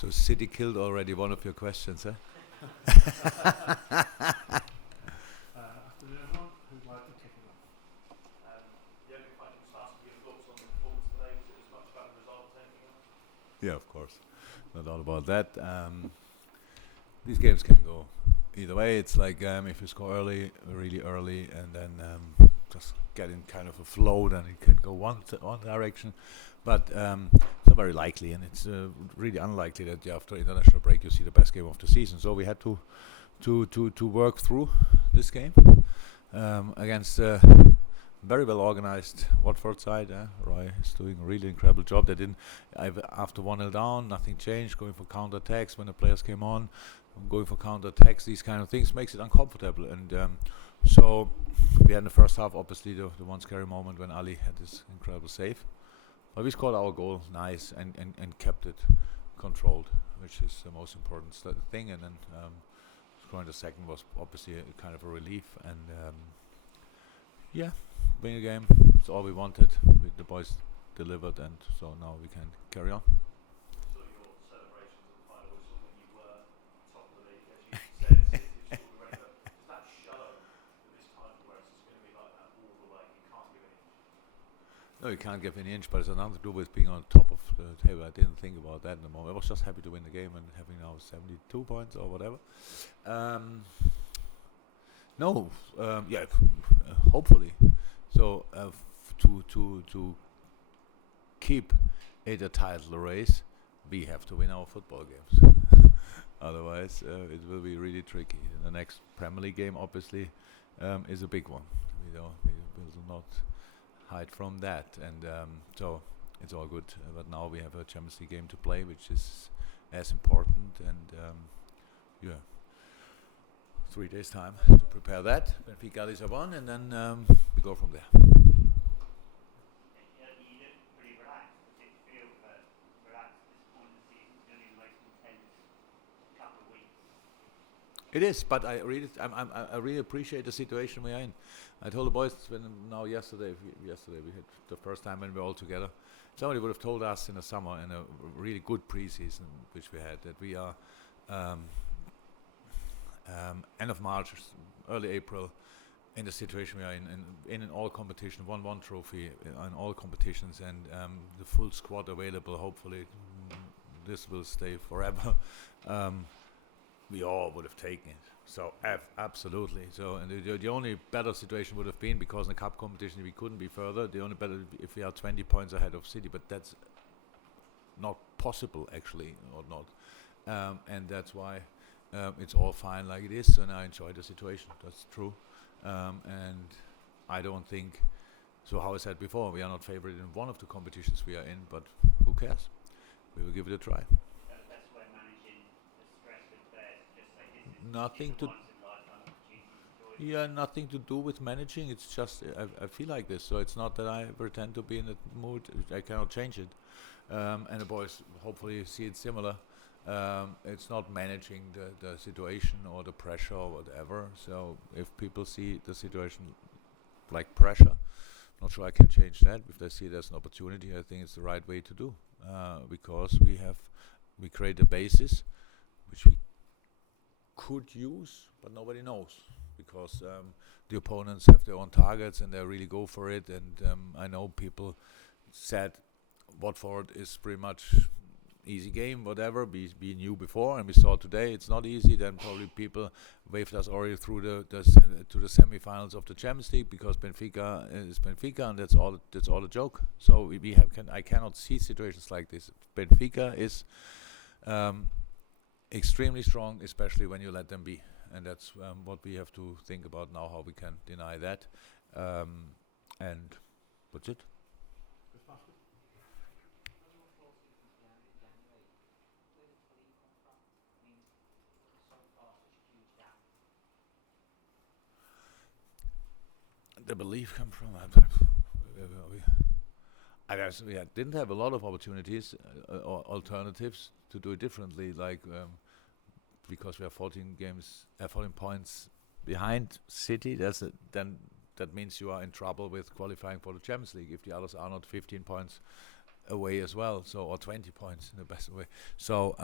So City killed already one of your questions, eh? Afternoon, everyone. Who'd like to kick it off? Jurgen, if I can just ask your thoughts on the performance today, was it as much about the result as anything else? Yeah, of course. No doubt about that. These games can go either way. It's like if you score early, really early, and then just get in kind of a flow, then it can go one direction. But it's not very likely, and it's really unlikely that after international break you see the best game of the season. So we had to work through this game against a very well organized Watford side. Roy is doing a really incredible job. They didn't after 1-0 down, nothing changed. Going for counter attacks when the players came on, going for counter attacks. These kind of things makes it uncomfortable, and so we had in the first half obviously the one scary moment when Ali had this incredible save. But we scored our goal nice and kept it controlled, which is the most important thing. And then scoring the second was obviously a kind of a relief. And win a game. It's all we wanted. The boys delivered, and so now we can carry on. Sort of your celebrations at the final whistle when you were top of the league, as you said, City have scored the record. Does that show that this title race is going to be like that all the way? You can't give any. No, you can't give any inch, but it's nothing to do with being on top of the table. I didn't think about that in the moment. I was just happy to win the game and having now 72 points or whatever. Hopefully. So to keep it a title race, we have to win our football games. Otherwise, it will be really tricky. The next Premier League game, obviously, is a big one. We will not hide from that, and so it's all good. But now we have a Champions League game to play, which is as important, and 3 days time to prepare that. Benfica is one, and then we go from there. You look pretty relaxed. Does it feel relaxed at this point of the season? It's going to be the most intense couple of weeks. It is, but I really appreciate the situation we are in. I told the boys yesterday we had the first time when we were all together. Somebody would have told us in the summer, in a really good preseason which we had, that we are end of March, early April, in the situation we are in all competition, won one trophy in all competitions, and the full squad available. Hopefully, this will stay forever. We all would have taken it. So absolutely. So, and the only better situation would have been, because in the cup competition we couldn't be further. The only better if we are 20 points ahead of City, but that's not possible actually, or not. And that's why it's all fine like it is. And I enjoy the situation. That's true. And I don't think. So how I said before, we are not favored in one of the competitions we are in, but who cares? We will give it a try. That's where managing the stress with players, just say this is Nothing a to. once in a lifetime opportunity to enjoy. Yeah, nothing to do with managing. It's just I feel like this, so it's not that I pretend to be in that mood. I cannot change it, and the boys hopefully see it similar. It's not managing the situation or the pressure or whatever. So if people see the situation like pressure, not sure I can change that. If they see it as an opportunity, I think it's the right way to do, because we create a basis which we could use, but nobody knows, because the opponents have their own targets and they really go for it. And I know people said Watford is pretty much easy game, whatever. We knew before, and we saw today it's not easy. Then probably people waved us already through to the semi-finals of the Champions League, because Benfica is Benfica, and that's all a joke. So I cannot see situations like this. Benfica is extremely strong, especially when you let them be, and that's what we have to think about now, how we can deny that, and that's it. The belief come from we didn't have a lot of opportunities or alternatives to do it differently, like because we are 14 points behind City. Then that means you are in trouble with qualifying for the Champions League if the others are not 15 points away as well, so or 20 points in the best way. So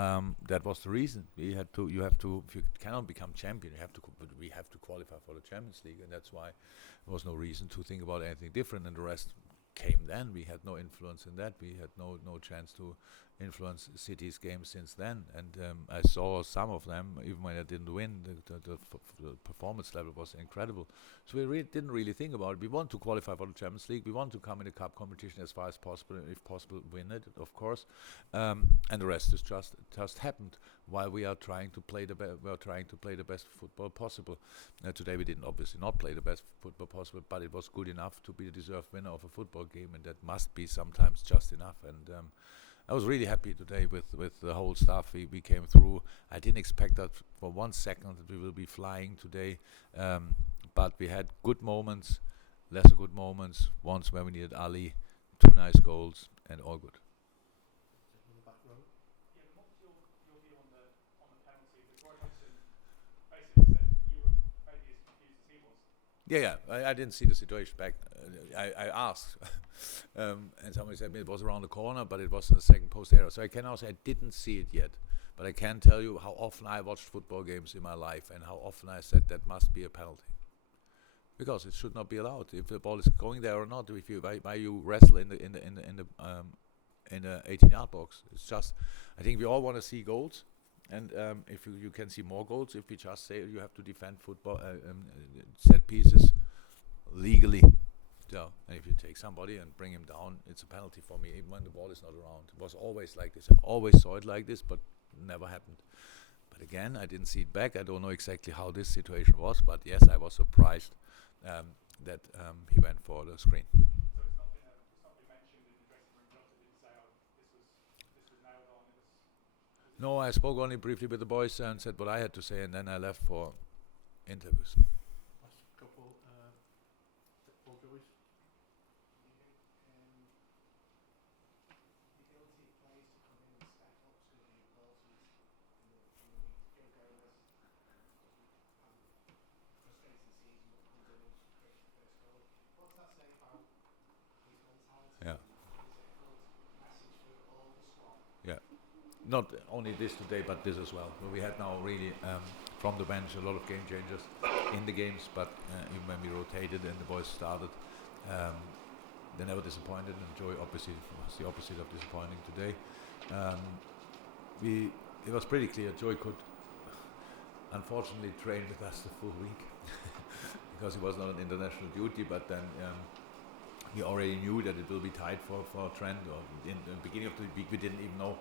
that was the reason we had to. You have to. If you cannot become champion, you have to. But we have to qualify for the Champions League, and that's why there was no reason to think about anything different. And the rest came then. We had no influence in that. We had no chance to influence City's games since then. And I saw some of them, even when I didn't win. The performance level was incredible. So we didn't really think about it. We want to qualify for the Champions League. We want to come in the cup competition as far as possible, and if possible, win it, of course. And the rest is just happened while we are trying to play the best football possible. Today we didn't obviously not play the best football possible, but it was good enough to be the deserved winner of a football game, and that must be sometimes just enough. And I was really happy today with the whole stuff we came through. I didn't expect that for 1 second that we will be flying today, but we had good moments, lesser good moments, once where we needed Ali, 2 nice goals, and all good. In the back row. Yeah, what's your view on the penalty? Because Roy Hodgson basically said you were maybe as confused as he was. Yeah. I didn't see the situation back. I asked, and somebody said it was around the corner, but it was in the second post area. So I can now say I didn't see it yet, but I can tell you how often I watched football games in my life and how often I said that must be a penalty, because it should not be allowed. If the ball is going there or not, if you why you wrestle in the 18-yard box, it's just. I think we all want to see goals. And if you can see more goals, if we just say you have to defend football set pieces legally, so and if you take somebody and bring him down, it's a penalty for me, even when the ball is not around. It was always like this. I always saw it like this, but never happened. But again, I didn't see it back. I don't know exactly how this situation was, but yes, I was surprised that he went for the screen. So it's not been mentioned in the dressing room. Jota didn't say, "Oh, this was nailed on." No, I spoke only briefly with the boys and said what I had to say, and then I left for interviews. Last couple. Paul Joyce. The ability of players to come in and step up to the importance in the league. Diogo has frustrating season, but comes in and creates the first goal. What does that say about his mentality? Yeah. Is it a good message for all the squad? Yeah. Not only this today, but this as well. We had now really from the bench a lot of game changers in the games, but even when we rotated and the boys started, they never disappointed. And Joy obviously was the opposite of disappointing today. It was pretty clear Joy could unfortunately train with us the full week because he was not on international duty, but then we already knew that it will be tight for Trent. Or in the beginning of the week we didn't even know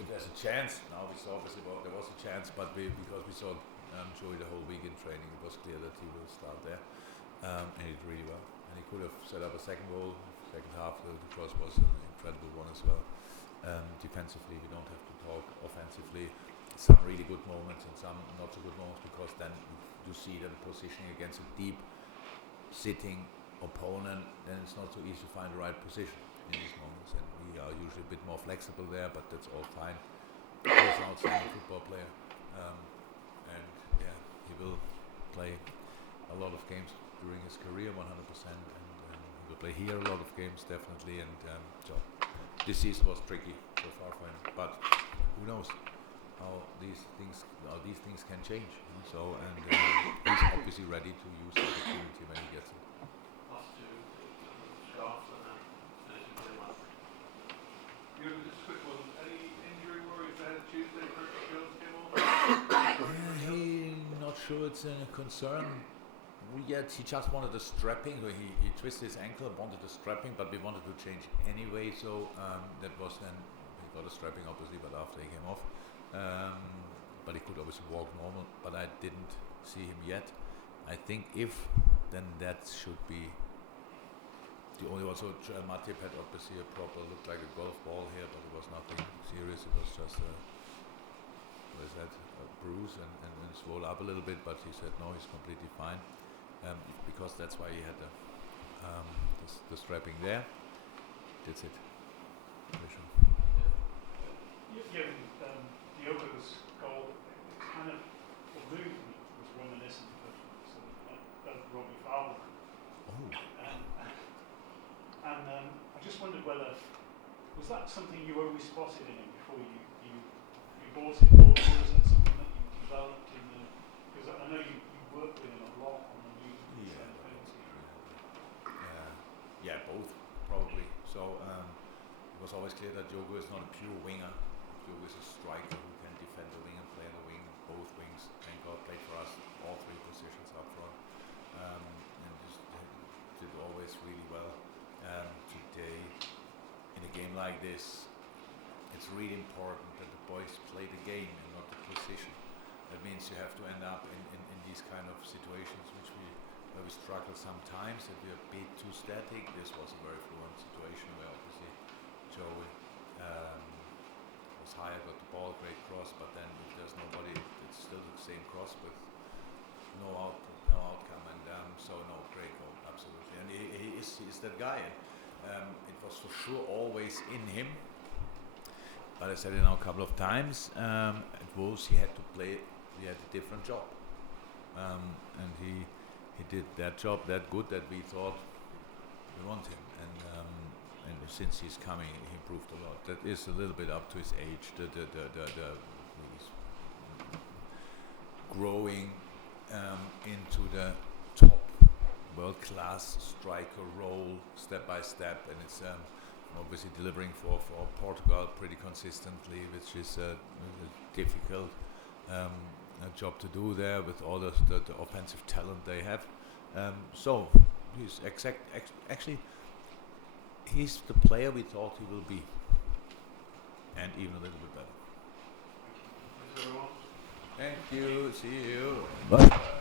if there's a chance. Now we saw obviously there was a chance, but because we saw Joey the whole week in training, it was clear that he will start there, and he did really well. And he could have set up a second goal, second half. The cross was an incredible one as well. Defensively, we don't have to talk. Offensively, some really good moments and some not so good moments, because then you see that the positioning against a deep sitting opponent, then it's not so easy to find the right position in these moments, and we are usually a bit more flexible there, but that's all fine. He's an outstanding football player, and yeah, he will play a lot of games during his career, 100%, and he will play here a lot of games definitely. And so this season was tricky so far for him, but who knows how these things can change. So and he's obviously ready to use the opportunity when he gets it. Last two scarves and then finishing pretty well. Jurgen, just a quick one. Any injury worries ahead Tuesday? Curtis Jones came on. He's not sure it's a concern yet. He just wanted the strapping. He twisted his ankle, wanted the strapping, but we wanted to change anyway. So that was then he got a strapping obviously, but after he came off. But he could obviously walk normal. But I didn't see him yet. I think if then that should be the only one. So Matip had obviously a proper, looked like a golf ball here, but it was nothing serious. It was just a bruise and swole up a little bit. But he said no, he's completely fine, because that's why he had the strapping there. That's it. Diogo's goal, it kind of, the movement was reminiscent of Robbie Fowler. Oh. And I just wondered whether, was that something you always spotted in him before you bought it, or was that something that you developed in the? Because I know you worked with him a lot on the new penalty. Yeah, both probably. So it was always clear that Diogo is not a pure winger. Diogo is a striker who can defend the wing and play on the wing. Both wings, thank God, played for us all three positions up front, and just did always really well. Today, in a game like this, it's really important that the boys play the game and not the position. That means you have to end up in these kind of situations where we struggle sometimes, that we are a bit too static. This was a very fluent situation where obviously Joey was higher, got the ball, great cross, but then if there's nobody, it's still the same cross with no output, no outcome, and so no, great goal, absolutely. And he is that guy. It was for sure always in him. But I said it now a couple of times. At Wolves, he had to play. He had a different job, and he did that job that good that we thought we want him. And since he's coming, he improved a lot. That is a little bit up to his age. He's growing into the top world-class striker role step by step, and it's obviously delivering for Portugal pretty consistently, which is a difficult job to do there with all the offensive talent they have. So he's actually he's the player we thought he will be, and even a little bit better. Thank you, everyone. Thank you. See you. Bye.